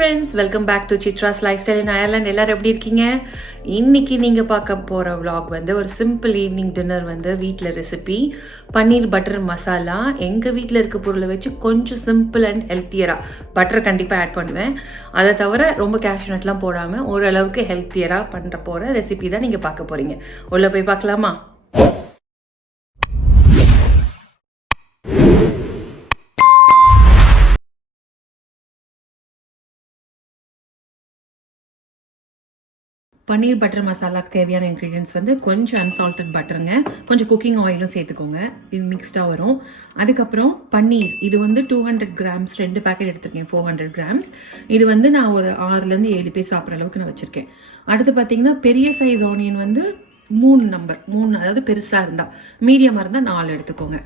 Friends, welcome back to Chitra's life style in Ireland. எல்லாரும் எப்படி இருக்கீங்க? இன்னைக்கு நீங்கள் பார்க்க போகிற vlog வந்து ஒரு சிம்பிள் ஈவினிங் டின்னர் வந்து வீட்டில் ரெசிபி பன்னீர் பட்டர் மசாலா. எங்கள் வீட்டில் இருக்க பொருளை வச்சு கொஞ்சம் சிம்பிள் அண்ட் ஹெல்த்தியராக பட்டர் கண்டிப்பாக ஆட் பண்ணுவேன். அதை தவிர ரொம்ப கேஷ்நட்லாம் போடாமல் ஓரளவுக்கு ஹெல்த்தியராக பண்ணுற போகிற ரெசிபி தான் நீங்கள் பார்க்க போகிறீங்க. உள்ளே போய் பார்க்கலாமா? பன்னீர் பட்டர் மசாலாக்கு தேவையான இன்க்ரீடியன்ஸ் வந்து கொஞ்சம் அன்சால்டட் பட்டருங்க, கொஞ்சம் குக்கிங் ஆயிலும் சேர்த்துக்கோங்க, இது மிக்ஸ்டாக வரும். அதுக்கப்புறம் பன்னீர், இது வந்து 200 கிராம்ஸ் 2 பேக்கெட் எடுத்திருக்கேன், 400 கிராம்ஸ். இது வந்து நான் ஒரு 6லேருந்து 7 பேர் சாப்பிட்ற அளவுக்கு நான் வச்சுருக்கேன். அடுத்து பார்த்தீங்கன்னா பெரிய சைஸ் ஆனியன் வந்து 3 அதாவது பெருசாக இருந்தால், மீடியமாக இருந்தால் 4 எடுத்துக்கோங்க.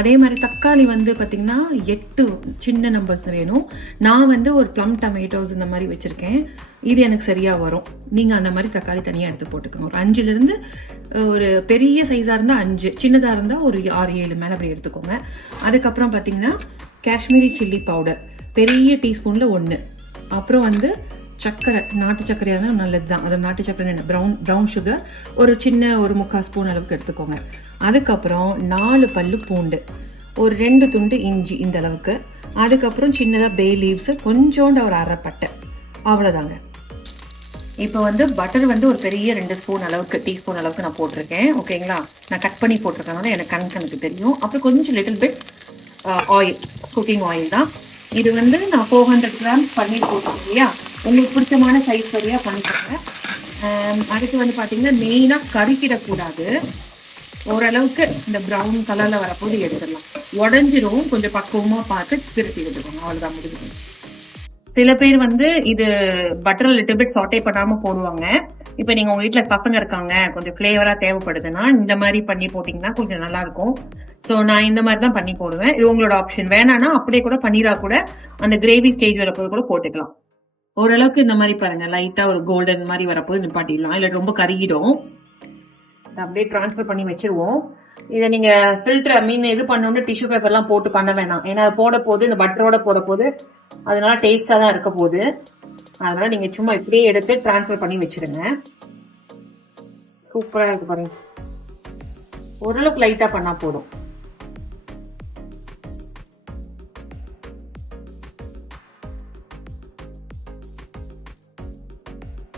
அதே மாதிரி தக்காளி வந்து பார்த்திங்கன்னா 8 சின்ன நம்பர்ஸ் வேணும். நான் வந்து ஒரு ப்ளம் டொமேட்டோஸ் இந்த மாதிரி வச்சுருக்கேன், இது எனக்கு சரியாக வரும். நீங்கள் அந்த மாதிரி தக்காளி தனியாக எடுத்து போட்டுக்கோங்க. ஒரு 5லேருந்து ஒரு பெரிய சைஸாக இருந்தால் 5, சின்னதாக இருந்தால் ஒரு 6-7 மேலே அப்படி எடுத்துக்கோங்க. அதுக்கப்புறம் பார்த்திங்கன்னா காஷ்மீரி சில்லி பவுடர் பெரிய டீஸ்பூனில் 1. அப்புறம் வந்து சர்க்கரை, நாட்டு சர்க்கரையாக இருந்தால் நல்லது தான், அது நாட்டு சர்க்கரை ப்ரௌன் சுகர் ஒரு சின்ன ஒரு 3/4 ஸ்பூன் அளவுக்கு எடுத்துக்கோங்க. அதுக்கப்புறம் 4 பல்லு பூண்டு, ஒரு 2 துண்டு இஞ்சி இந்த அளவுக்கு. அதுக்கப்புறம் சின்னதாக பே லீவ்ஸு, கொஞ்சோண்டு ஒரு 1/2 பட்டை, அவ்வளோதாங்க. இப்போ வந்து பட்டர் வந்து ஒரு பெரிய 2 ஸ்பூன் அளவுக்கு, டீஸ்பூன் அளவுக்கு நான் போட்டிருக்கேன். ஓகேங்களா? நான் கட் பண்ணி போட்டிருக்கனால எனக்கு கணக்கு தெரியும். அப்புறம் கொஞ்சம் little bit oil, cooking oil தான். இது வந்து நான் 400 கிராம் பன்னீர் போட்டிருக்கேன் இல்லையா, உங்களுக்கு பிடிச்சமான சைஸ் வழியாக பண்ணிக்கோங்க. அதுக்கு வந்து பார்த்தீங்கன்னா மெயினாக கறிக்கிடக்கூடாது, ஓரளவுக்கு இந்த ப்ரௌன் கலரில் வரப்போது எடுத்துடலாம். உடஞ்சிரும், கொஞ்சம் பக்குவமாக பார்த்து திருப்பி எடுத்துக்கோங்க, அவ்வளோதான், முடிஞ்சு. சில பேர் வந்து இது பட்டர் லிட்டில் பிட் சாட்டே பண்ணாமல் போடுவாங்க. இப்போ நீங்கள் உங்கள் வீட்டில் பசங்க இருக்காங்க, கொஞ்சம் ஃப்ளேவராக தேவைப்படுதுன்னா இந்த மாதிரி பண்ணி போட்டிங்கன்னா கொஞ்சம் நல்லாயிருக்கும். ஸோ நான் இந்த மாதிரி தான் பண்ணி போடுவேன். இது உங்களோட ஆப்ஷன். வேணான்னா அப்படியே கூட பன்னீராக கூட அந்த கிரேவி ஸ்டேஜ் வரப்போது கூட போட்டுக்கலாம். ஓரளவுக்கு இந்த மாதிரி பாருங்க, லைட்டாக ஒரு கோல்டன் மாதிரி வரப்போது நிப்பாட்டிடலாம், இல்லை ரொம்ப கருகிடும். அப்படியே ட்ரான்ஸ்ஃபர் பண்ணி வச்சிருவோம். இதை நீங்க ஃபில்டர் இது பண்ணோன்னு டிஷ்யூ பேப்பர்லாம் போட்டு பண்ண வேணாம், ஏன்னா போட போது இந்த பட்டரோட போட போது அதனால டேஸ்டா தான் இருக்க போகுது. அதனால நீங்க சும்மா இப்படியே எடுத்து ட்ரான்ஸ்ஃபர் பண்ணி வச்சிருங்க. சூப்பரா இருக்கு பாருங்க, ஓரளவுக்கு லைட்டா பண்ணா போதும்.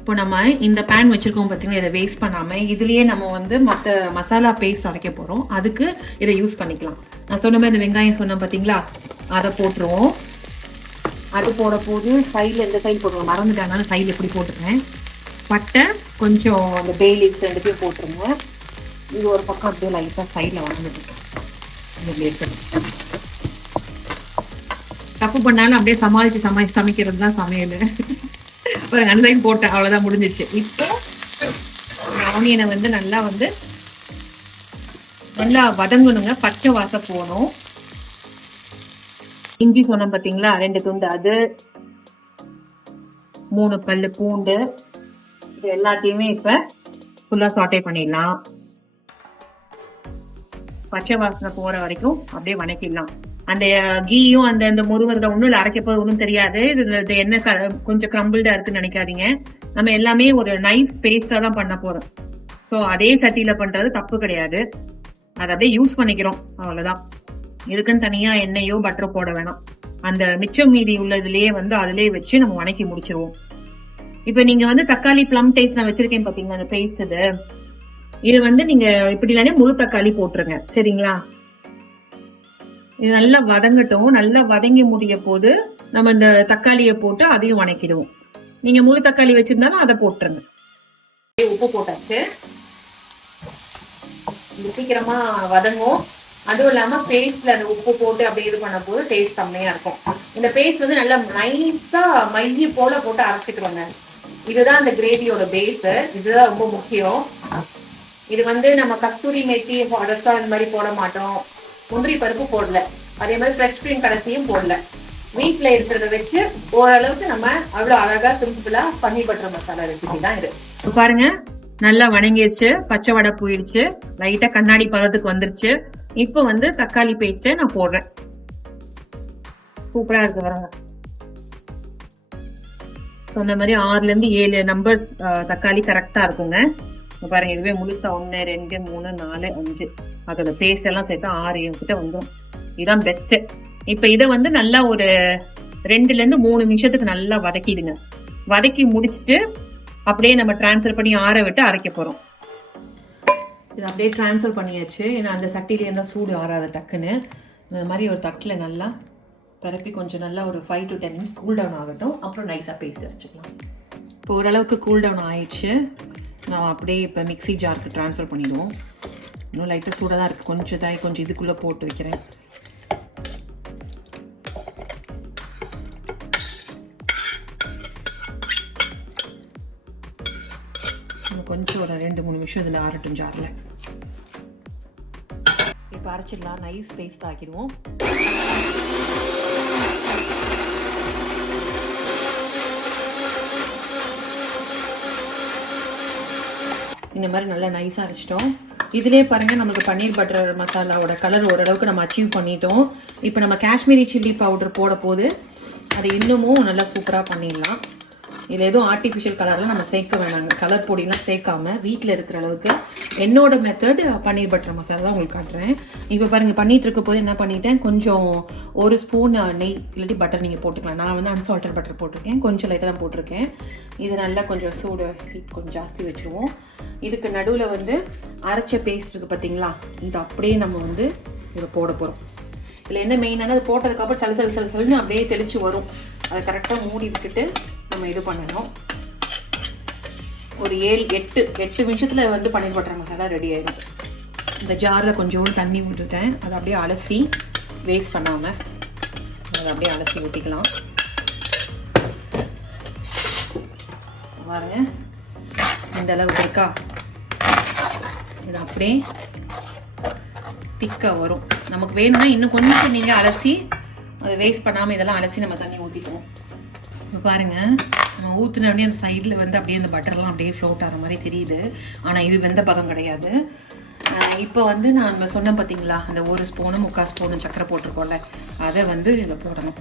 இப்போ நம்ம இந்த பேன் வச்சிருக்கோம் பார்த்தீங்கன்னா, இதை வேஸ்ட் பண்ணாமல் இதுலேயே நம்ம வந்து மற்ற மசாலா பேஸ்ட் அரைக்க போகிறோம். அதுக்கு இதை யூஸ் பண்ணிக்கலாம். நான் சொன்ன மாதிரி இந்த வெங்காயம் சொன்னேன் பார்த்தீங்களா, அதை போட்டுருவோம். அது போட போது சைடில் எந்த சைடு போட்டுருவோம், மறந்துட்டாங்க, சைடில் எப்படி போட்டுருங்க. பட்டை கொஞ்சம் அந்த பே லீவ்ஸ் 2 போட்டுருங்க. இது ஒரு பக்கம் அப்படியே லைட்டாக சைடில் வளர்ந்துட்டு தப்பு பண்ணாலும் அப்படியே சமைக்கிறது தான் சமையல். ஒரு அன்னையும் போட்டேன், அவ்வளோதான், முடிஞ்சிச்சு. இப்போ ஆனியனை வந்து நல்லா வதங்கணுங்க, பச்சை வாசம் போகணும். இஞ்சி சொன்னோம் பார்த்தீங்களா, 2 துண்டு, அது 3 பல்லு பூண்டு, இது எல்லாத்தையுமே இப்ப ஃபுல்லா சாட்டே பண்ணிடலாம். பச்சை வாசனை போற வரைக்கும் அப்படியே வணக்கிடலாம். அந்த கீயும் அந்த முருவதை ஒன்றும் இல்லை, அரைக்க போது ஒன்றும் தெரியாது. இது என்ன கொஞ்சம் கிரம்பிள்டா இருக்குன்னு நினைக்காதீங்க. நம்ம எல்லாமே ஒரு நைஸ் பேஸ்டா தான் பண்ண போறோம். ஸோ அதே சட்டியில பண்றது தப்பு கிடையாது, அதை அப்படியே யூஸ் பண்ணிக்கிறோம், அவ்வளவுதான். இதுக்குன்னு தனியா எண்ணெயோ பட்டரோ போட வேணாம். அந்த மிச்சம் மீதி உள்ளதுலயே வந்து அதுலயே வச்சு நம்ம வணக்கி முடிச்சிருவோம். இப்ப நீங்க வந்து தக்காளி ப்ளம் டேஸ்ட் நான் வச்சிருக்கேன் பாத்தீங்கன்னா, அந்த பேஸ்ட் இது வந்து நீங்க இப்படி இல்லைன்னா முழு தக்காளி போட்டுருங்க, சரிங்களா? இது நல்லா வதங்கட்டும். நல்லா வதங்கி முடிய போது நம்ம இந்த தக்காளியை போட்டு அதையும் வணக்கிடுவோம். நீங்க முழு தக்காளி வச்சிருந்தாலும் அதை போட்டுருங்க. உப்பு போட்டாச்சு, சீக்கிரமா வதங்கும். அதுவும் இல்லாம பேஸ்ட்ல அந்த உப்பு போட்டு அப்படியே இது பண்ண போது டேஸ்ட் செம்மையா இருக்கும். இந்த பேஸ்ட் வந்து நல்லா நைஸா மைய போல போட்டு அரைச்சிக்கிறோங்க. இதுதான் அந்த கிரேவியோட பேஸ், இதுதான் ரொம்ப முக்கியம். இது வந்து நம்ம கஸ்தூரி மேத்தி ரெஸ்டாரண்ட் மாதிரி போட மாட்டோம், முந்திரி பருப்பு போடல, அதே மாதிரி ஃப்ரெஷ் கிரீம் கடைசியும் போடல. வீட்டில் இருக்கிறத வச்சு ஓரளவுக்கு நம்ம அவ்வளோ அழகா சிம்பிளா பன்னீர் பட்டர் மசாலா ரெசிபி தான் இது. பாருங்க, நல்லா வணங்கிடுச்சு, பச்சை வடை போயிடுச்சு, லைட்டா கண்ணாடி பதத்துக்கு வந்துருச்சு. இப்போ வந்து தக்காளி பேஸ்ட்டை நான் போடுறேன். சூப்பரா இருக்கு பாருங்க. சொன்ன மாதிரி 6ல இருந்து 7 நம்பர் தக்காளி கரெக்டா இருக்குங்க. பாருங்க, இதுவே முழுசா 1 2 3 4 5 அதோட பேஸ்ட் எல்லாம் சேர்த்தா 6 7 கிட்ட வந்துடும். இதுதான் பெஸ்ட். இப்ப இதை வந்து நல்லா ஒரு 2ல இருந்து 3 நிமிஷத்துக்கு நல்லா வதக்கிடுங்க. வதக்கி முடிச்சுட்டு அப்படியே நம்ம டிரான்ஸ்ஃபர் பண்ணி ஆற விட்டு அரைக்க போறோம். இது அப்படியே டிரான்ஸ்ஃபர் பண்ணியாச்சு. ஏன்னா அந்த சட்டிலே இருந்தால் சூடு ஆறாத டக்குன்னு. இந்த மாதிரி ஒரு தட்டில் நல்லா பரப்பி கொஞ்சம் நல்லா ஒரு 5 to 10 minutes கூல் டவுன் ஆகட்டும். அப்புறம் நைஸாக பேஸ்ட் அரைச்சிக்கலாம். இப்போ ஓரளவுக்கு கூல் டவுன் ஆயிடுச்சு. நான் அப்படியே இப்போ மிக்ஸி ஜாருக்கு ட்ரான்ஸ்ஃபர் பண்ணிடுவோம். இன்னும் லைட்டாக சூடாக தான் இருக்குது. கொஞ்சம் இதுக்குள்ளே போட்டு வைக்கிறேன். கொஞ்சம் ஒரு 2-3 நிமிஷம் இதில் ஆறட்டும் ஜாரில். இப்போ அரைச்சிடலாம். நைஸ் பேஸ்ட் ஆக்கிடுவோம். இந்த மாதிரி நல்லா நைஸாக அரைச்சிட்டோம். இதிலே பாருங்கள், நம்மளுக்கு பன்னீர் பட்டர் மசாலாவோட கலர் ஓரளவுக்கு நம்ம அச்சீவ் பண்ணிட்டோம். இப்போ நம்ம காஷ்மீரி சில்லி பவுடர் போட போது அது இன்னமும் நல்லா சூப்பராக பண்ணிடலாம். இதில் எதுவும் ஆர்டிஃபிஷியல் கலர்லாம் நம்ம சேர்க்க வேணாங்க. கலர் பொடிலாம் சேர்க்காம வீட்டில் இருக்கிற அளவுக்கு என்னோட மெத்தட் பன்னீர் பட்டர் மசாலா தான் உங்களுக்கு காட்டுறேன். இப்போ பாருங்கள், பண்ணிகிட்டு இருக்க போது என்ன பண்ணிட்டேன், கொஞ்சம் 1 ஸ்பூன் நெய் இல்லாட்டி பட்டர் நீங்கள் போட்டுக்கலாம். நான் வந்து அன்சால்டட் பட்டர் போட்டிருக்கேன். கொஞ்சம் லைட்டாக தான் போட்டிருக்கேன். இது நல்லா கொஞ்சம் சூடு ஹீட் கொஞ்சம் ஜாஸ்தி வச்சுருவோம். இதுக்கு நடுவில் வந்து அரைச்ச பேஸ்ட் இருக்குது பார்த்தீங்களா, இது அப்படியே நம்ம வந்து இதை போட போகிறோம். இதில் என்ன மெயினான, அது போட்டதுக்கப்புறம் சலசல்னு அப்படியே தெளித்து வரும். அதை கரெக்டாக மூடி விட்டுட்டு நம்ம இது பண்ணணும். ஒரு 7-8 நிமிஷத்தில் வந்து பன்னீர் பட்டர் மசாலா ரெடி ஆகிடும். இந்த ஜாரில் கொஞ்சோண்டு தண்ணி விட்டுட்டேன். அதை அப்படியே அலசி வேஸ்ட் பண்ணாமல் அதை அப்படியே அலசி ஊற்றிக்கலாம். பாருங்க, இந்த அளவுக்கு இருக்கா. இது அப்படியே திக்காக வரும். நமக்கு வேணும்னா இன்னும் கொஞ்சம் நீங்கள் அலசி அதை வேஸ்ட் பண்ணாமல் இதெல்லாம் அலசி நம்ம தண்ணி ஊற்றிக்குவோம். இப்போ பாருங்கள், நம்ம ஊற்றினோடனே அந்த சைடில் வந்து அப்படியே அந்த பட்டர்லாம் அப்படியே ஃப்ளோட் ஆகிற மாதிரி தெரியுது. ஆனால் இது வெந்த பதம் கிடையாது. இப்போ வந்து நான் சொன்னேன் பார்த்தீங்களா, அந்த 1 ஸ்பூனு 3/4 ஸ்பூனு சக்கரை போட்டிருக்கோம்ல, அதை வந்து இதில் போடணும்.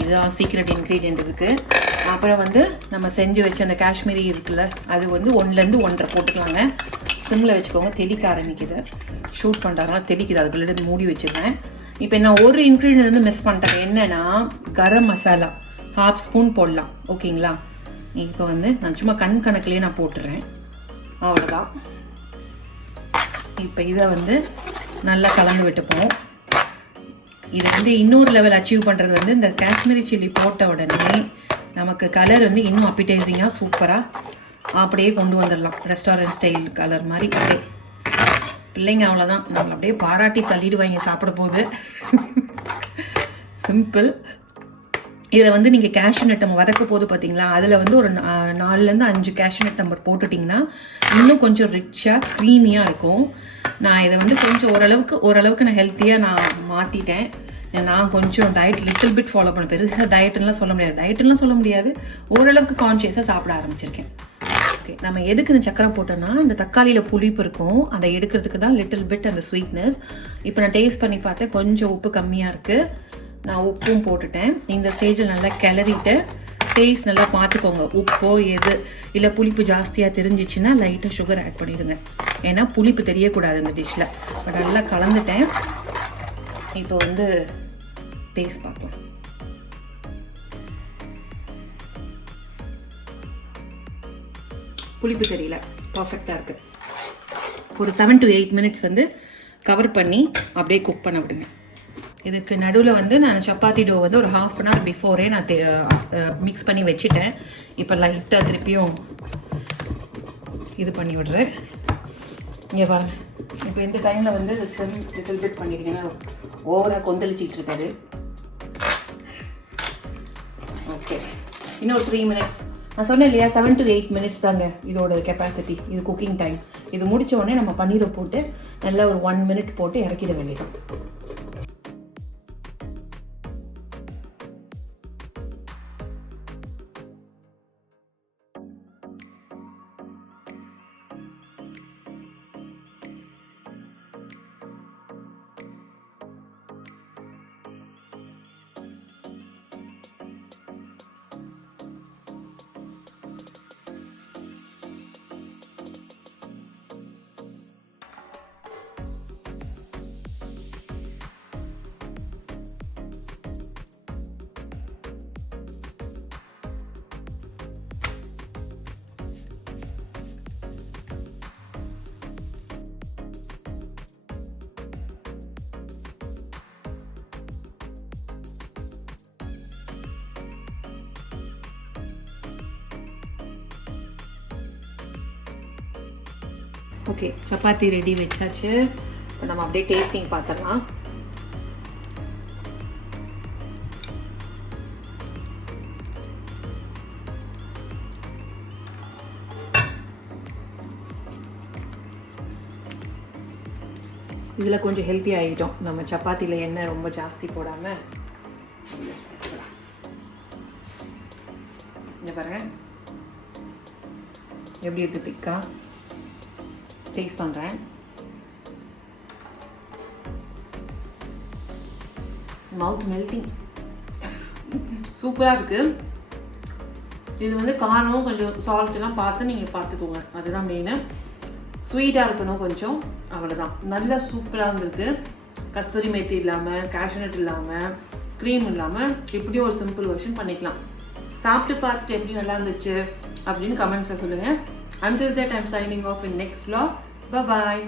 இதுதான் சீக்ரெட் இன்க்ரீடியன்ட் இதுக்கு. அப்புறம் வந்து நம்ம செஞ்சு வச்ச அந்த காஷ்மீரி இருக்குல்ல, அது வந்து 1லேருந்து 1.5 போட்டுக்கலாங்க. சிம்மில் வச்சுக்கோங்க. தெளிக்க ஆரம்பிக்குது. ஷூட் பண்ணுறாங்கன்னா தெளிக்குது. அதுக்குள்ளே மூடி வச்சுருவேன். இப்போ நான் ஒரு இன்க்ரீடியன்ட் வந்து மிஸ் பண்ணிட்டேன். என்னென்னா கரம் மசாலா 1/2 ஸ்பூன் போடலாம். ஓகேங்களா. இப்போ வந்து நான் சும்மா கணக்குலேயே நான் போட்டுறேன். அவ்வளோதான். இப்போ இதை வந்து நல்லா கலந்து விட்டுப்போம். இது வந்து இன்னொரு லெவல் அச்சீவ் பண்ணுறது வந்து இந்த காஷ்மீரி சில்லி போட்ட உடனே நமக்கு கலர் வந்து இன்னும் அப்பிடைசிங்காக சூப்பராக அப்படியே கொண்டு வந்துடலாம். ரெஸ்டாரண்ட் ஸ்டைல் கலர் மாதிரி அப்படியே. பிள்ளைங்க அவ்வளோதான், நம்மளை அப்படியே பாராட்டி தள்ளிடுவாங்க சாப்பிட போது. சிம்பிள். இதில் வந்து நீங்கள் கேஷ்யூ நட் நம்ம வதக்க போது பார்த்தீங்களா, அதில் வந்து ஒரு 4லேருந்து 5 கேஷ்யூ நட் நம்பர் போட்டுட்டிங்கன்னா இன்னும் கொஞ்சம் ரிச்சாக க்ரீமியாக இருக்கும். நான் இதை வந்து கொஞ்சம் ஓரளவுக்கு நான் ஹெல்த்தியாக நான் மாற்றிட்டேன். நான் கொஞ்சம் டயட் லிட்டில் பிட் ஃபாலோ பண்ண. பெருசாக டயட்டுலாம் சொல்ல முடியாது. ஓரளவுக்கு கான்ஷியஸாக சாப்பிட ஆரம்பிச்சிருக்கேன். ஓகே, நம்ம எதுக்கு இந்த சக்கரை போட்டோன்னா, இந்த தக்காளியில் புளிப்பு இருக்கும், அதை எடுக்கிறதுக்கு தான் லிட்டில் பிட் அந்த ஸ்வீட்னஸ். இப்போ நான் டேஸ்ட் பண்ணி பார்த்தேன், கொஞ்சம் உப்பு கம்மியாக இருக்குது. நான் உப்பும் போட்டுட்டேன். இந்த ஸ்டேஜில் நல்லா கிளறிட்டு டேஸ்ட் நல்லா பார்த்துக்கோங்க. உப்போ எது இல்லை புளிப்பு ஜாஸ்தியாக தெரிஞ்சிச்சுன்னா லைட்டாக சுகர் ஆட் பண்ணிடுங்க. ஏன்னா புளிப்பு தெரியக்கூடாது இந்த டிஷ்ஷில். பட் நல்லா கலந்துட்டேன். இப்போ வந்து டேஸ்ட் பார்க்கலாம். புளிப்பு தெரியல, பர்ஃபெக்டாக இருக்குது. ஒரு 7 to 8 minutes வந்து கவர் பண்ணி அப்படியே குக் பண்ண விடுங்க. இதுக்கு நடுவில் வந்து நான் சப்பாத்தி டோ வந்து ஒரு 1/2 hour பிஃபோரே நான் மிக்ஸ் பண்ணி வச்சுட்டேன். இப்போ லைட்டாக திருப்பியும் இது பண்ணி விடுறேன். இங்கே பாருங்கள், இப்போ இந்த டைமில் வந்து சிம் லிட்டில் பிட் பண்ணிட்டீங்கன்னா ஓவராக கொந்தளிச்சிட்டு இருக்காது. ஓகே, இன்னும் ஒரு 3 minutes. நான் சொன்னேன் இல்லையா, 7 to 8 minutes தாங்க இதோட கெப்பாசிட்டி. இது குக்கிங் டைம். இது முடித்த உடனே நம்ம பன்னீரை போட்டு நல்லா ஒரு 1 minute போட்டு இறக்கிட வேண்டியதான். ஓகே, சப்பாத்தி ரெடி வச்சாச்சு. இப்போ நம்ம அப்படியே டேஸ்டிங் பார்த்துடலாம். இதில் கொஞ்சம் ஹெல்த்தி ஆகிட்டோம். நம்ம சப்பாத்தியில் எண்ணெய் ரொம்ப ஜாஸ்தி போடாமல். இங்கே பாருங்க எப்படி இருக்குது திக்கா. டேஸ்ட் பண்ணுறேன். மவுத் மெல்ட்டிங், சூப்பராக இருக்குது. இது வந்து காரம் கொஞ்சம் சால்ட்டெல்லாம் பார்த்து நீங்கள் பார்த்துக்கோங்க, அதுதான் மெயினு. ஸ்வீட்டாக இருக்கணும் கொஞ்சம், அவ்வளோதான். நல்லா சூப்பராக இருந்திருக்கு. கஸ்தூரி மேத்தி இல்லாமல், கேஷ்யூநட் இல்லாமல், க்ரீம் இல்லாமல், இப்படியும் ஒரு சிம்பிள் வெர்ஷன் பண்ணிக்கலாம். சாப்பிட்டு பார்த்துட்டு எப்படி நல்லா இருந்துச்சு அப்படின்னு கமெண்ட்ஸில் சொல்லுங்கள். Until that, I'm signing off in next vlog. Bye bye.